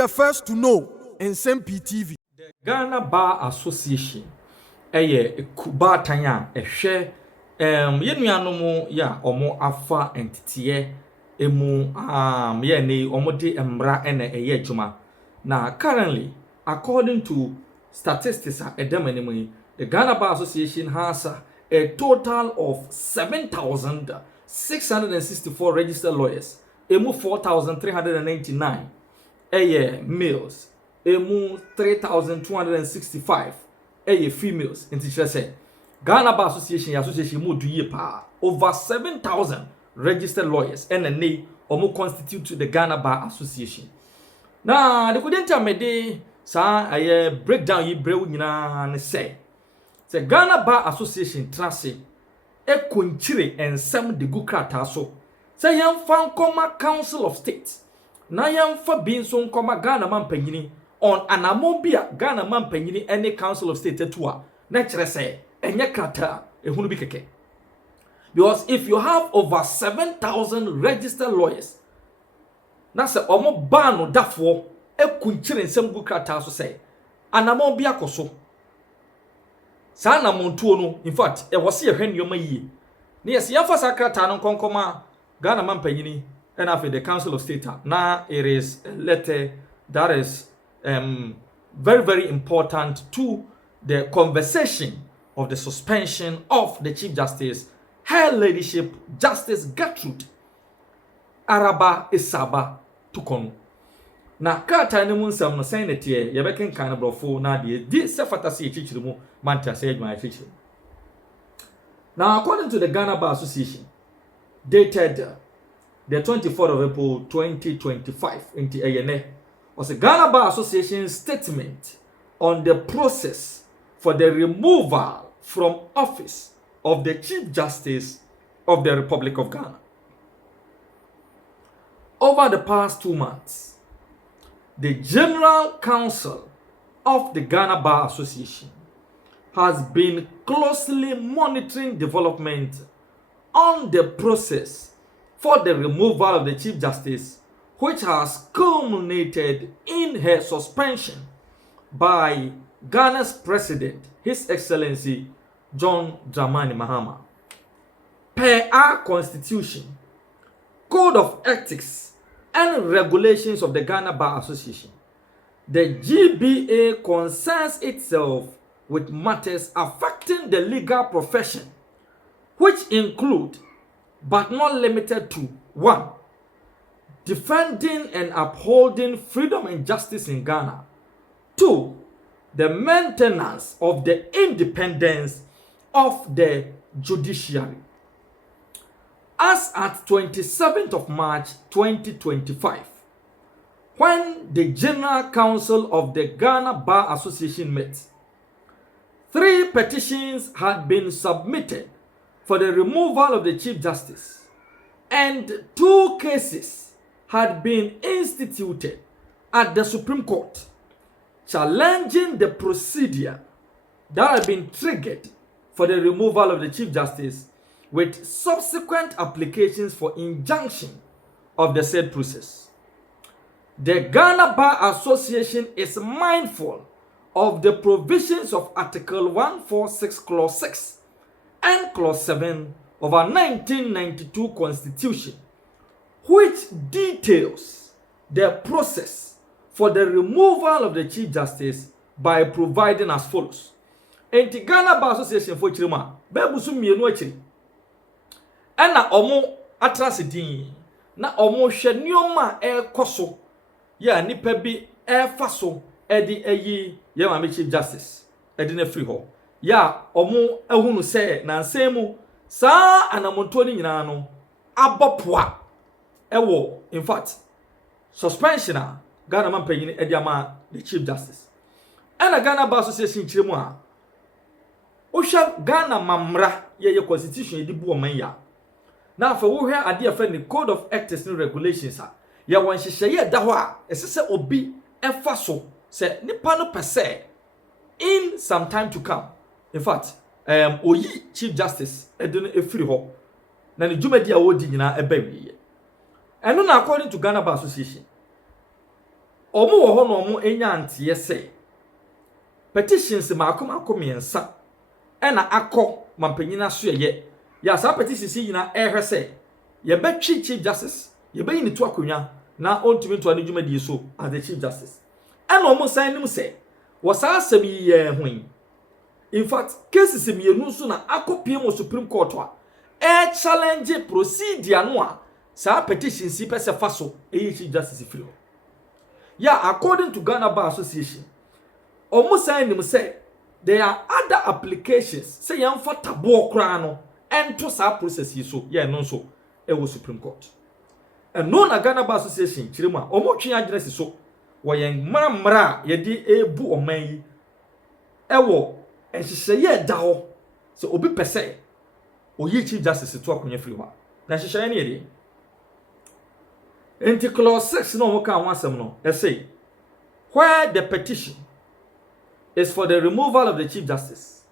the first to know. Nsem-Pii TV. The Ghana Bar Association eye kubatan a ehwe yenuanom ya omo afa entity emu ye ne omo de emra ene eye adwuma. Now currently, according to statistics at Edemanimu, the Ghana Bar Association has a total of 7,664 registered lawyers, emu 4,399 males, emu 3,265 females. In teacher say, Ghana Bar Association mu do pa over 7,000 registered lawyers and a name omo constitute the Ghana Bar Association. Now, the couldn't tell me de I breakdown ye brew nyina say Ghana Bar Association trase e kunchire ensem de gukrata so say yam fan koma Council of State na yam fa bin so koma Ghana man panyini on anamon bia Ghana man panyini any Council of State etua na kire say enye krata ehunu bi keke. Because if you have over 7,000 registered lawyers, na se omo ba no dafo e kunchire nsem gukrata so say anamon bia koso sa anamon tuo no, in fact e wose ye hwenioma yie na yes yamfa sakrata no konkoma Ghana man panyini and after the Council of State. Now it is a letter that is very, very important to the conversation of the suspension of the Chief Justice, Her Ladyship Justice Gertrude Araba Isaba Tukonu. Na kata ni munsam no sen netie ye beken kan brofo na de di se fatase e chichiri mu manta se adwan chichiri. Now according to the Ghana Bar Association, dated the 24th of April 2025 into ANA, was the Ghana Bar Association statement on the process for the removal from office of the Chief Justice of the Republic of Ghana. Over the past 2 months, the General Council of the Ghana Bar Association has been closely monitoring development on the process for the removal of the Chief Justice, which has culminated in her suspension by Ghana's President, His Excellency John Dramani Mahama. Per our Constitution, Code of Ethics and Regulations of the Ghana Bar Association, the GBA concerns itself with matters affecting the legal profession, which include but not limited to 1. Defending and upholding freedom and justice in Ghana. 2. The maintenance of the independence of the judiciary. As at 27th of March 2025, when the General Council of the Ghana Bar Association met, 3 petitions had been submitted for the removal of the Chief Justice, and 2 cases had been instituted at the Supreme Court challenging the procedure that had been triggered for the removal of the Chief Justice, with subsequent applications for injunction of the said process. The Ghana Bar Association is mindful of the provisions of Article 146 Clause 6 and Clause 7 of our 1992 Constitution, which details the process for the removal of the Chief Justice by providing as follows. Enti Ghana Bar Association for Chirima, Bebusu mienu achiri. Ena omo atrasidin na omo hwe nioma ekoso ya nipa bi efaso edi eyi ye ma Chief Justice edi na free ho ya omo ehunu se na nsemu sa anamonto ni nyina no abopoa ewo, in fact suspension a Ghana man panyini edi ama the Chief Justice. Ena Ghana Bar Association chiremu a ohwa Ghana mamra ye constitution edi bu oman ya. Now for wo hwe ade afa ni Code of Ethics and Regulations a ya won hyehyeye da ho a esese obi efa so se nipa no pese in some time to come. In fact, oyi Chief Justice edun efiri ho na ne dwumadi a wodi nyina eba wiye. Eno na according to Ghana Bar Association, omo wo ho no omo enya ntie se petitions maako miensa ena akọ mampanyina so ye ya sa petitions yina ehwe se ye betwi chief justice ye bayi ni to akonwa na ontumi to ane dwuma die so as the chief justice ena omo san nim se wo sa asem ye hwen. In fact, cases mienu so na akopie mo Supreme Court a challenge procedure no a sa petition si pese faso chief justice free. Yeah, according to Ghana Bar Association, almost saying say there are other applications say yam for tabo kra no ento sa process yi so yeah no so e wo Supreme Court. And no na Ghana Bar Association chirema omo twen agire si so wo yen mra ye di ebu oman yi e wo ehihye da ho so obi pese oyi chief justice to akonya free ho na ehihye ne ye enti clause 6 no mo ka wansem no e say where the petition is for the removal of the chief justice,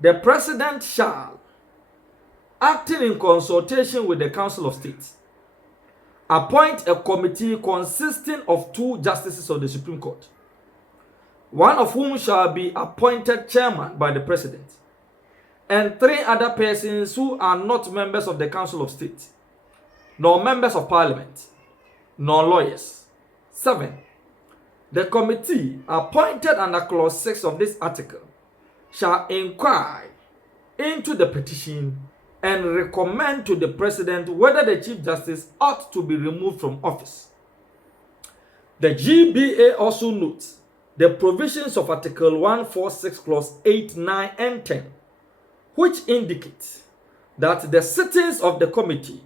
the president shall, acting in consultation with the Council of State, appoint a committee consisting of 2 justices of the Supreme Court, one of whom shall be appointed chairman by the president, and 3 other persons who are not members of the Council of State, nor members of Parliament, nor lawyers. 7. The committee appointed under clause 6 of this article shall inquire into the petition and recommend to the president whether the chief justice ought to be removed from office. The GBA also notes the provisions of Article 146 clause 8, 9 and 10, which indicate that the sittings of the committee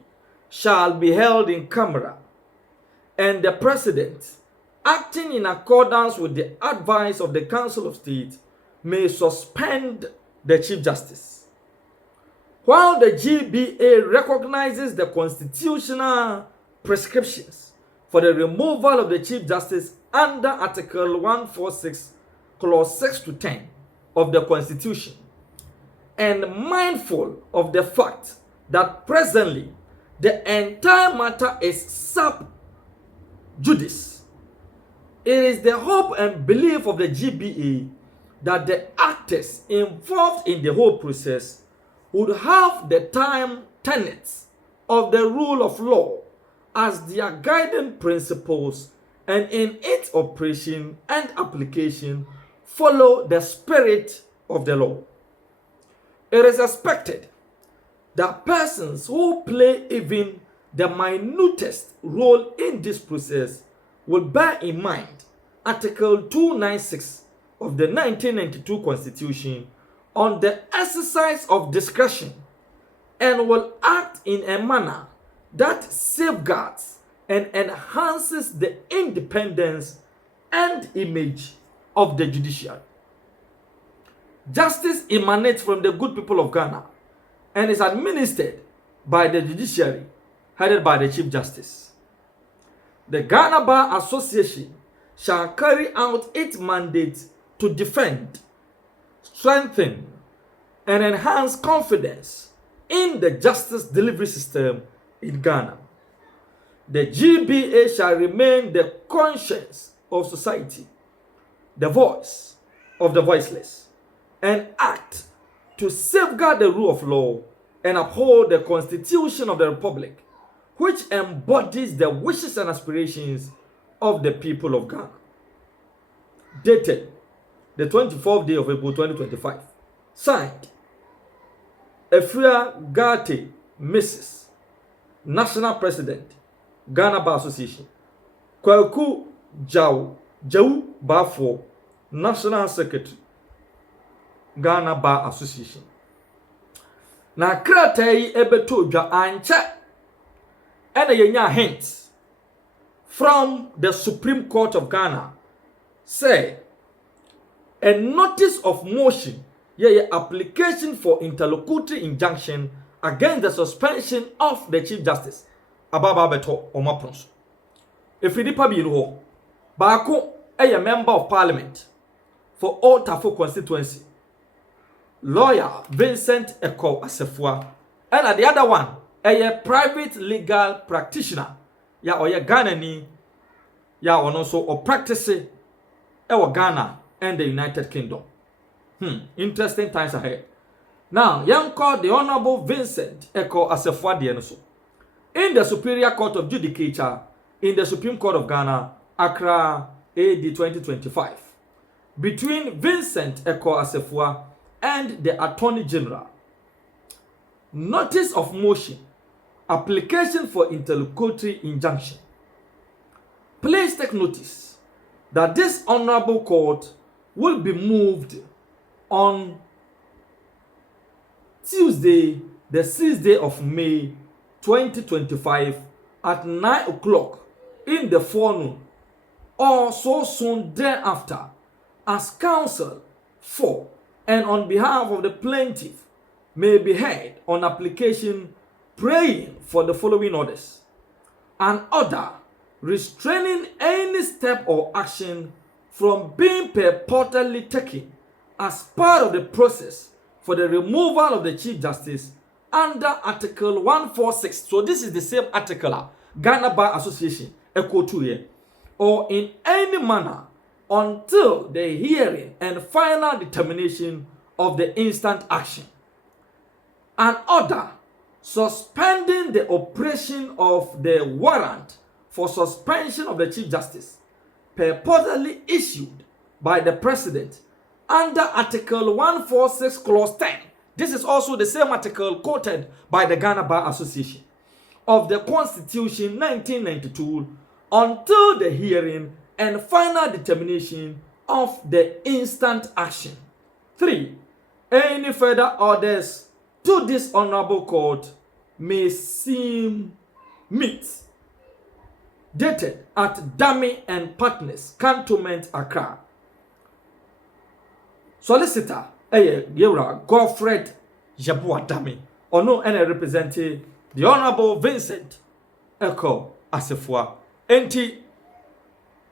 shall be held in camera, and the president, acting in accordance with the advice of the Council of State, may suspend the Chief Justice. While the GBA recognizes the constitutional prescriptions for the removal of the Chief Justice under Article 146, Clause 6 to 10 of the Constitution, and mindful of the fact that presently the entire matter is sub judice, it is the hope and belief of the GBA that the actors involved in the whole process would have the time tenets of the rule of law as their guiding principles, and in its operation and application follow the spirit of the law. It is expected that persons who play even the minutest role in this process will bear in mind Article 296 of the 1992 Constitution on the exercise of discretion, and will act in a manner that safeguards and enhances the independence and image of the judiciary. Justice emanates from the good people of Ghana and is administered by the judiciary headed by the Chief Justice. The Ghana Bar Association shall carry out its mandate to defend, strengthen, and enhance confidence in the justice delivery system in Ghana. The GBA shall remain the conscience of society, the voice of the voiceless, and act to safeguard the rule of law and uphold the Constitution of the Republic, which embodies the wishes and aspirations of the people of Ghana. Dated the 24th day of April 2025. Signed, Efria Gate, Mrs. National President, Ghana Bar Association. Kwaku Jau Bafo, National Secretary, Ghana Bar Association. Na kratai ebeto dwa anche ena yenya hint from the Supreme Court of Ghana say a notice of motion, application for interlocutory injunction against the suspension of the Chief Justice Ababa Beto Omapronso. If we nipa bi no baako a member of Parliament for Otafo constituency, lawyer Vincent Eko Asefua, and the other one a private legal practitioner, Ghana ni ya ono so o practice e Ghana and the United Kingdom. Interesting times ahead. Now, young called the Honorable Vincent Eko Asefua Dienso in the Superior Court of Judicature in the Supreme Court of Ghana, Accra, AD 2025, between Vincent Eko Asefua and the Attorney General. Notice of motion, application for interlocutory injunction. Please take notice that this Honorable Court will be moved on Tuesday, the 6th day of May 2025 at 9 o'clock in the forenoon or so soon thereafter as counsel for and on behalf of the plaintiff may be heard on application praying for the following orders. An order restraining any step or action from being purportedly taken as part of the process for the removal of the Chief Justice under Article 146. So this is the same article, Ghana Bar Association, Echo 2 here, or in any manner until the hearing and final determination of the instant action. An order suspending the operation of the warrant for suspension of the Chief Justice purportedly issued by the President under Article 146 Clause 10. This is also the same article quoted by the Ghana Bar Association of the Constitution 1992 until the hearing and final determination of the instant action. 3. Any further orders to this Honorable Court may seem meet. Dated at Dami and Partners, Cantonment, Accra. Solicitor, Yewra Godfred Jabua Dami, or no any representing the Honorable Vincent Eko Asefua. Enti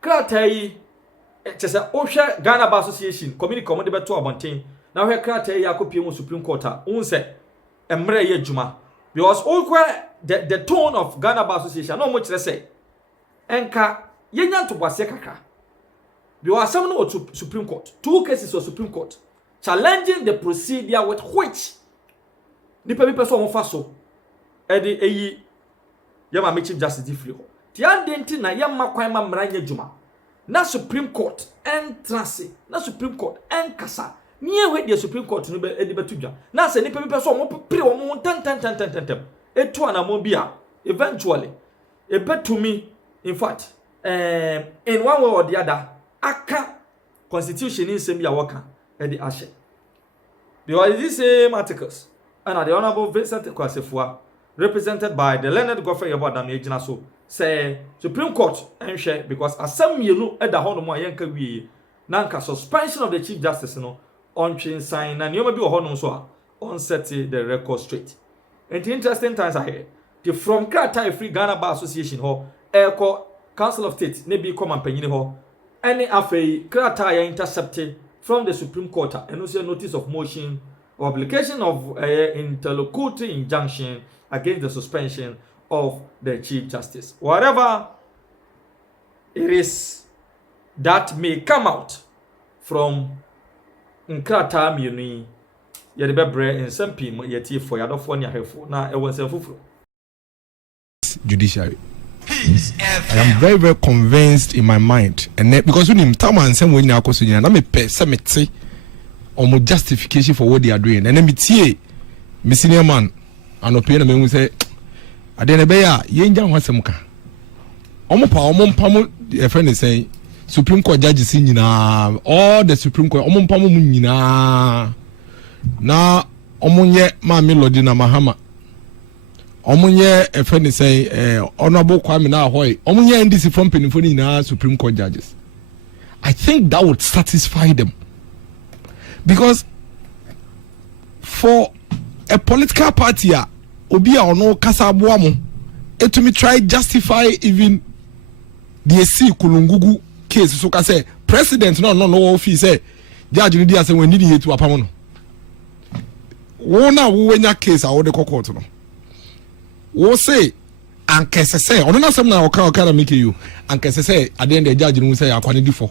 kratai chese ohwe Ghana Bar Association community command beto abonten na hwe kratai yakopie mu Supreme Court unse emre ye djuma because the tone of Ghana Bar Association no mo kire say enka yenya ntobase kaka because some no to Supreme Court, 2 cases of Supreme Court challenging the procedure with which the person won faso edi eyi yama Chief Justice different. Ti andenti na yama kwan ma mranya djuma na Supreme Court entrance na Supreme Court enkasa niye we the Supreme Court no be edi betudwa na se nipa person won pre won tan etu anamo bia eventually ebetumi in fact in one way or the other aka constitution in Nsem-Pii waka edi ashe because these same articles and the Honorable Vincent Kwasefua represented by the learned Godfrey Yabadam Ejina so say Supreme Court enhwe because asem mienu eda ho no mo ayenka wie na nka suspension of the Chief Justice no on twin sign na nioma bi ho no so a on set the record straight. And interesting times ahead. The from Krata Free Ghana Bar Association ho Eko Council of State ne bi come ampanyin ho any afei Krata ya intercepted from the Supreme Court and also notice of motion or application of interlocutory injunction against the suspension of the Chief Justice. Whatever it is that may come out from Nkrata Miuni, Yadibebre and Nsem-Pii Yeti for Yadofo Nyahefo. Now, it was a fufu. Judiciary. I am very, very convinced in my mind, and because when him tell man some when you are considering, na me pay some or justification for what they are doing, and then me tie, me senior man, and opinion me say, I didn't be ya, ye nja wasemuka. A friend is saying, Supreme Court judges in all the Supreme Court, omompamu munina. Na omunye ma melody na Mahama. Omunye a friend say honorable Kwame na hoy. Omunye NDC from penifoni na Supreme Court judges. I think that would satisfy them. Because for a political party obi a ono kasa aboamo it to me try justify even the AC Kulungugu case so ka say president no office say judge ni dia say we need to apamo no. Wona wo wenya case a wo de court no. Wo say ankese say ono na sem na oka na make you ankese say at the end the judge no say akwane di for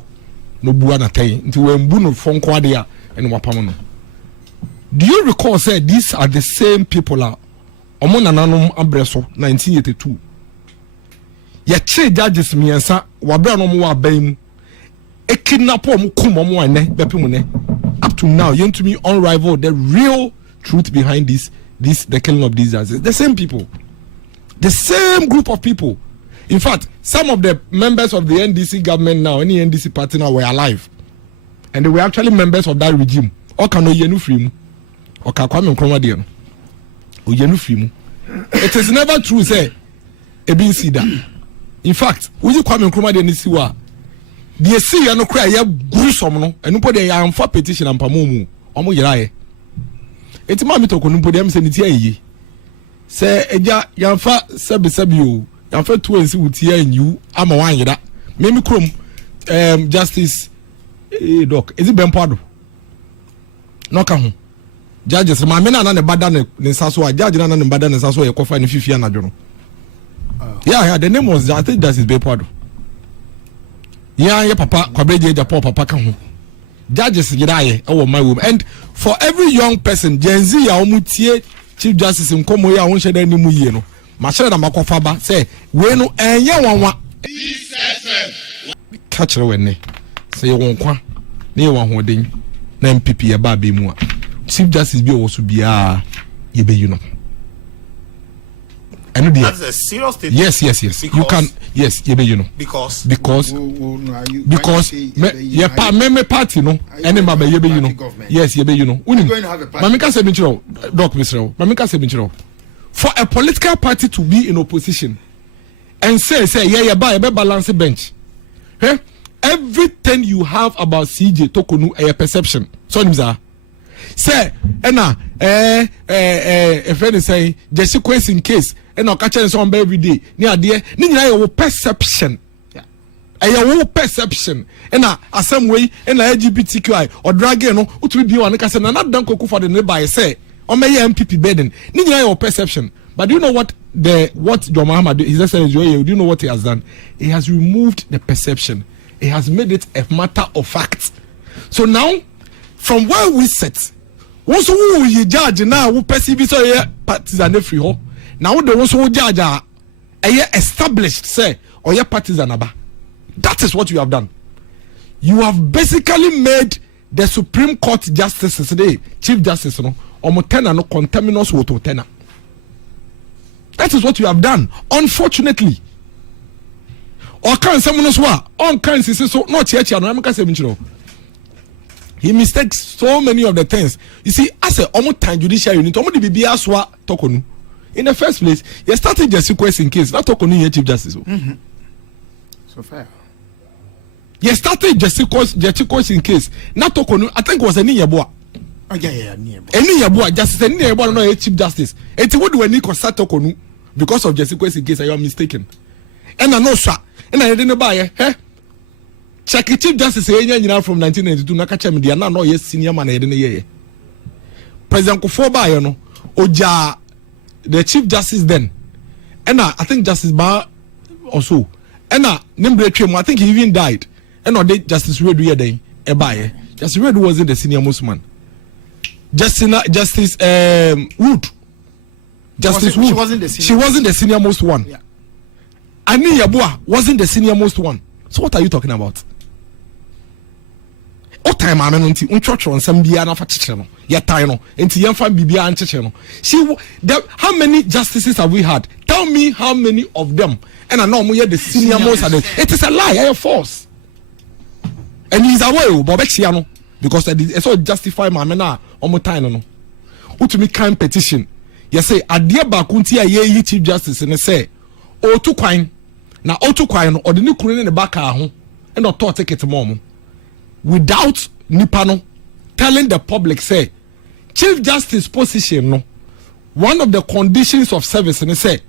no bua na ten nti we mbu no fo nko ade a ene wapam no. Do you recall say these are the same people omo nananom abreso 1982 ya che judges miensa wabra no mo aban e kidnap om kum om wane bepem ne up to now you to me unrivaled the real truth behind this the killing of these judges. The same people, the same group of people. In fact, some of the members of the NDC government now, any NDC party now, were alive, and they were actually members of that regime. Oka no yenu free, oka Kwame Nkrumah dey no, o yenu free. It is never true say ebi see that. In fact, we Kwame Nkrumah dey ni si wa. The see ya no cry ya gruesome no, enu po dey ya amfa petition ampamo mu, omo yira ye. Enti ma mi to konu po dey am se ni ti ayi. Se eja yamfa sebi o, yamfa tu ensi wuti anyu ama wan yira. Me mi krom justice doc, ezi bempado. No ka ho. Judges ma me na ne bada ne nsaso a judge na ne bada ne nsaso ye kofa ne fifia na dwo no. Yeah, the name was I think Justice Bempado. Yeah, your papa kwabreje Japan papa ka ho. Judges giraye e wo my woman. And for every young person Gen Z ya omutie Chief Justice nkomo ya won sheda ni mu yie no. Ma sheda na makofa ba say we no enye wanwa. Catch the when say you won kwa na ye won hoden na MPP ya ba be mu a. Chief Justice bi o so bia ye be you know. That's a serious statement. Yes. Because, you can, yes, you know. Because yeah, party no. Any mama you know. Yes, you know. Mamika say minchiro, Doc Mr. Mamika say minchiro. For a political party to be in opposition and say yeah, buy a balance bench. Hey, everything you have about CJ Tokonu a perception. So nimza. Say, a friend is saying, just a question in case, and I'll catch us on every day. Near dear, your perception. A your perception, and a some way, and LGBTQI or dragon, which will be one person, and not done cook for the nearby say, or may MPP burden. Nina your perception. But do you know what John Mahama do? He just said, do you know what he has done? He has removed the perception. He has made it a matter of fact. So now, from where we sit, once we judge now, we perceive so here partisan free ho. Now the ones who judge are established, say, or your partisan aba. That is what you have done. You have basically made the Supreme Court justices today, Chief Justice, no, omotena no contaminous woto tena. That is what you have done. Unfortunately, or can someone else on can say so not church and I'm say he mistakes so many of the things. You see, as a almost time judicial unit, almost the BBA swa tokonu. In the first place, you started just requesting case, not tokonu here Chief Justice. So fair. You started just requesting case, not tokonu. I think it was a Niyabua. Oh yeah, near. Any Yabua, Justice, any Yabua, no Chief Justice. It's what do we start tokonu because of just requesting case? I am mistaken. And I know, sir, and I didn't buy it. Check Chief Justice from 1992 na kacha media na no yes senior man ede ye. President Kufuor you know oja the Chief Justice then. And I think Justice Ba also. And I think he even died. And no Justice Redu ye then e buy. Justice Redu wasn't the senior most man. Justice Wood. Justice Wood. She wasn't the senior most one. Yeah. Ani Yabua wasn't the senior most one. So what are you talking about? O time ame no nti unchurch on some bia na fa chiche no ye time no nti ye fa bibia an chiche no how many justices have we had? Tell me how many of them and I know mo ye the senior most at it is a lie, a false, and he's aware but bexia no because it's all justify my na omo time no utumi kan petition ye say ade ba ko nti ye Chief Justice ne say o tu kwan na o tu kwan no ode ne kuru ne ba ka ho and o to ticket mom without nipano telling the public say Chief Justice position no one of the conditions of service and say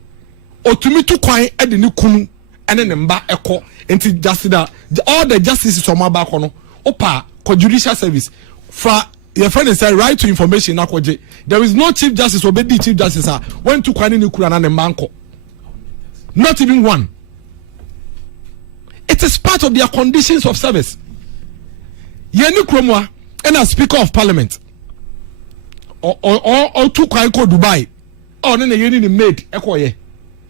otumi tu kwan e de ne kunu ene ne mba eko enti justice all the justices from abako no opa ko judicial service fra your friend is say right to information akoje there is no Chief Justice obedi Chief Justice when tu kwan ne kuru na ne mba nko Not even one. It is part of their conditions of service. Yeni Kromwa and as Speaker of Parliament or two Kwaiko Dubai or then yeni made Ekoye.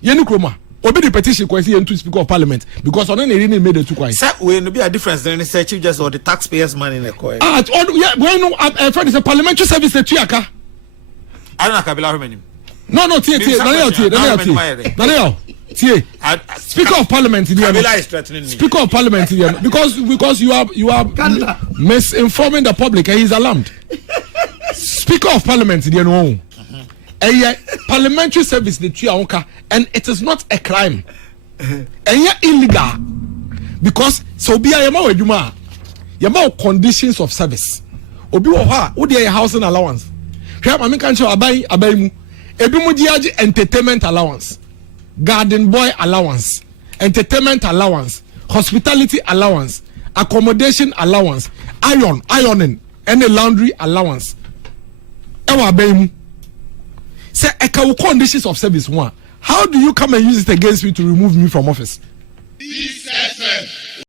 Yeni Kromwa. Obi the petition kwesi into Speaker of Parliament because on any made the two Kwai. Sir, will be a difference then say chief just or the taxpayers' money in the coin. Yeah, well no friend is a parliamentary service the Tuaka. I don't know Kabila many. No, Speaker of Parliament Kabila is threatening me. Speaker of Parliament because you are misinforming the public and he's alarmed. Speaker of Parliament a parliamentary service the Tuaka and it is not a crime. And illegal because so be a yama conditions of service. Obi wo ha wo dey housing allowance. Hwe ma me kan che abai mu ebi mu diage entertainment allowance, garden boy allowance, entertainment allowance, hospitality allowance, accommodation allowance, ironing and a laundry allowance. Ewa abai mu. Say conditions of service one. How do you come and use it against me to remove me from office?